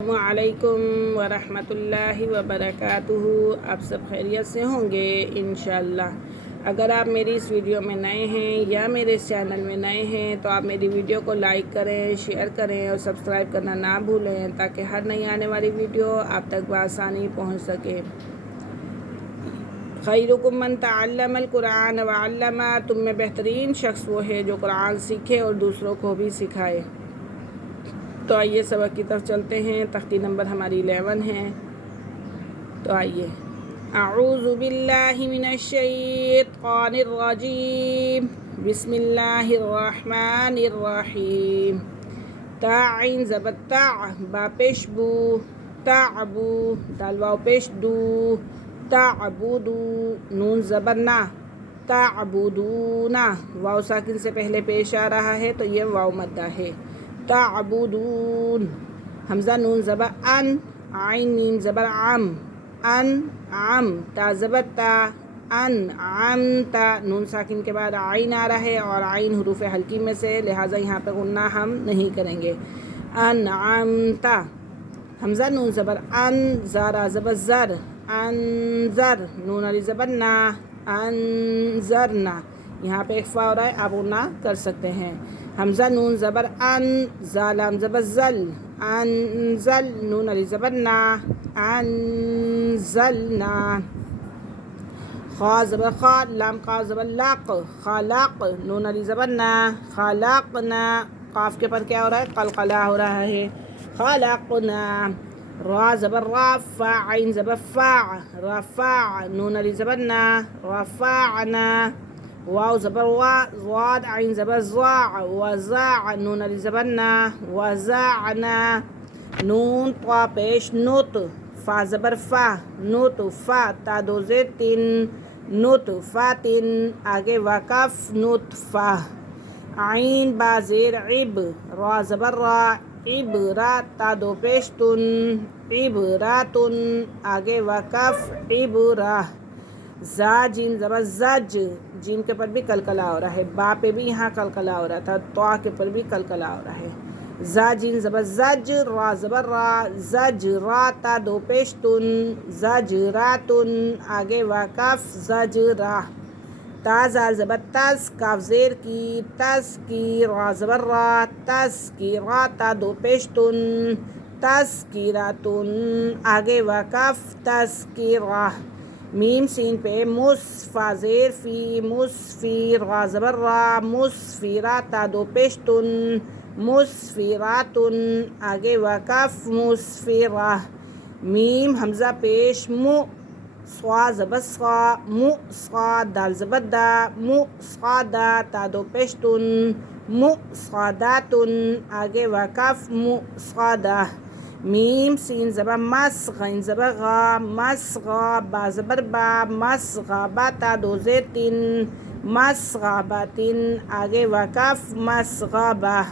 السلام علیکم ورحمۃ اللہ وبرکاتہ۔ آپ سب خیریت سے ہوں گے انشاءاللہ۔ اگر آپ میری اس ویڈیو میں نئے ہیں یا میرے اس چینل میں نئے ہیں تو آپ میری ویڈیو کو لائک کریں، شیئر کریں اور سبسکرائب کرنا نہ بھولیں تاکہ ہر نئی آنے والی ویڈیو آپ تک بآسانی پہنچ سکے۔ خیرکم من تعلم القرآن وعلمہ، تم میں بہترین شخص وہ ہے جو قرآن سیکھے اور دوسروں کو بھی سکھائے۔ تو آئیے سبق کی طرف چلتے ہیں۔ تختی نمبر ہماری 11 ہے۔ تو آئیے، اعوذ باللہ من الشیطان الرجیم، بسم اللہ الرحمن الرحیم۔ تا عین زبر تا، با پیش بو، تعبو، دال واو پیش دو، تعبدو، نون زبر نا، تعبدونا، واو ساکن سے پہلے پیش آ رہا ہے تو یہ واو مدہ ہے۔ تعبدون، حمزہ نون زبر ان، عین میم زبر عم، انعم، تا زبر تا، انعمتا، نون ساکن کے بعد عین آ رہا ہے اور عین حروف حلقی میں سے، لہٰذا یہاں پہ غنہ ہم نہیں کریں گے۔ انعمتا، حمزہ نون زبر ان، زارا زبر زر، انذر، نون علی زبر نا، انذرنا، یہاں پہ اخفا ہو رہا ہے، آپ غنہ کر سکتے ہیں۔ حمزہ نون زبر ان، زالام زبر زل، انزل، نون علی زبر نا، انزلنا، خا زبر خا، لام قاف زبر لاق، خالق، نون علی زبر نا، خالقنا، قاف کے پر کیا ہو رہا ہے؟ قلقلہ ہو رہا ہے، خالقنا، را زبر را، فا عین زبر فاع، رفع، نون علی زبر نا، رفعنا، واو زبر وا، ضاد عین زبر ضاع، وزاع، نون علی زبر نا، وزعنا، نون طا پیش نوت، فا زبر فا، نوت فا، تا دو زیر تین، نوت فاتن، آگے وقف نطفہ، عین با زیر عب، را زبر را، عبرا، تا دو پیش تن، عبراتن، آگے وقف عبرہ، زا جیم زبر زج، جیم کے پر بھی قلقلہ ہو رہا ہے، با پہ بھی یہاں قلقلہ ہو رہا تھا، طا کے پر بھی قلقلہ ہو رہا ہے۔ زا جیم زبر زج، را زبر را، زج را، تا دو پیش تن، زج راتن، آگے وقف زجرہ، تا زال زبر تس، کاف زیر کی، تس کی، را زبر را، تس کی را، تا دو پیش تن، تذکرۃن، آگے وقف تذکرہ، میم سین پہ مس، فا زیر فی، مسفی، را زبر را، مسفرہ، تا دو پیش تن، مسفراتن، آگے وقف مسفرہ، میم حمزہ پیش مو، صا زبر صا، مصا، دال زبر دا، مصعدہ، تا دو پیش تن، مصعداتن، آگے وقف مصعدہ، میم سین زبر مس، غین زبر غا، مسغا، با زبر با، مسغبہ، تا دو زیر تین، مسغبتن، آگے وقف مسغبہ،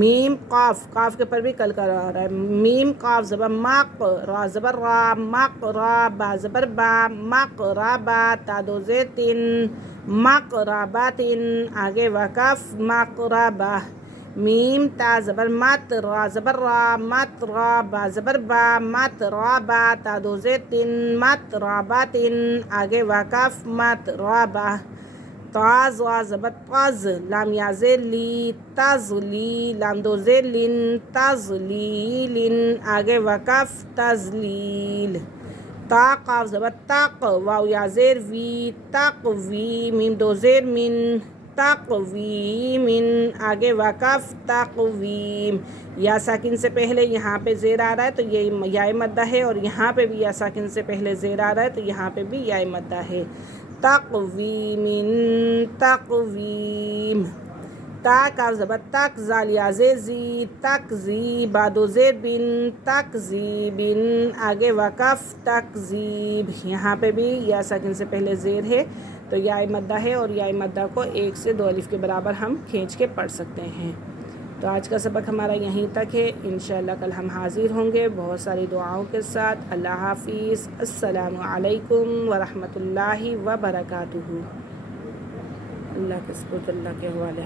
میم قاف، قاف کے پر بھی قلقلہ آ رہا ہے، میم قاف زبر مق، را زبر را، مقرا، با زبر با، مقربہ، تا دو زیر تین، مقربتن، آگے وقف مقربہ، میم تا زبر مت، را زبر را، مترا، با زبر با، مترابہ، تا دو زیر تین، مترابتن، آگے وقف مترابہ، تا زا زبر تز، لام یا زیر لی، تزلی، لام دو زیر لن، تزلیلن، آگے وقف تزلیل، تا قاف زبر تق، واو یا زیر وی، تقوی، میم دو زیر من، تقویمن، آگے وقف تقویم، یا ساکن سے پہلے یہاں پہ زیر آ رہا ہے تو یہ یا مدہ ہے، اور یہاں پہ بھی یا ساکن سے پہلے زیر آ رہا ہے تو یہاں پہ بھی یا مدہ ہے، تقویمن، تقویم، تا کاف زبر تک، زال یا زیر زی، تکذیب، با دو زیر بن، تکذیبن، آگے وقف تکذیب، یہاں پہ بھی یا ساکن سے پہلے زیر ہے تو یا مدہ ہے، اور یا مدہ کو 1 سے 2 الف کے برابر ہم کھینچ کے پڑھ سکتے ہیں۔ تو آج کا سبق ہمارا یہیں تک ہے، انشاءاللہ کل ہم حاضر ہوں گے بہت ساری دعاؤں کے ساتھ۔ اللہ حافظ، السلام علیکم ورحمۃ اللہ وبرکاتہ۔ اللہ کے سپرد، اللہ کے حوالے۔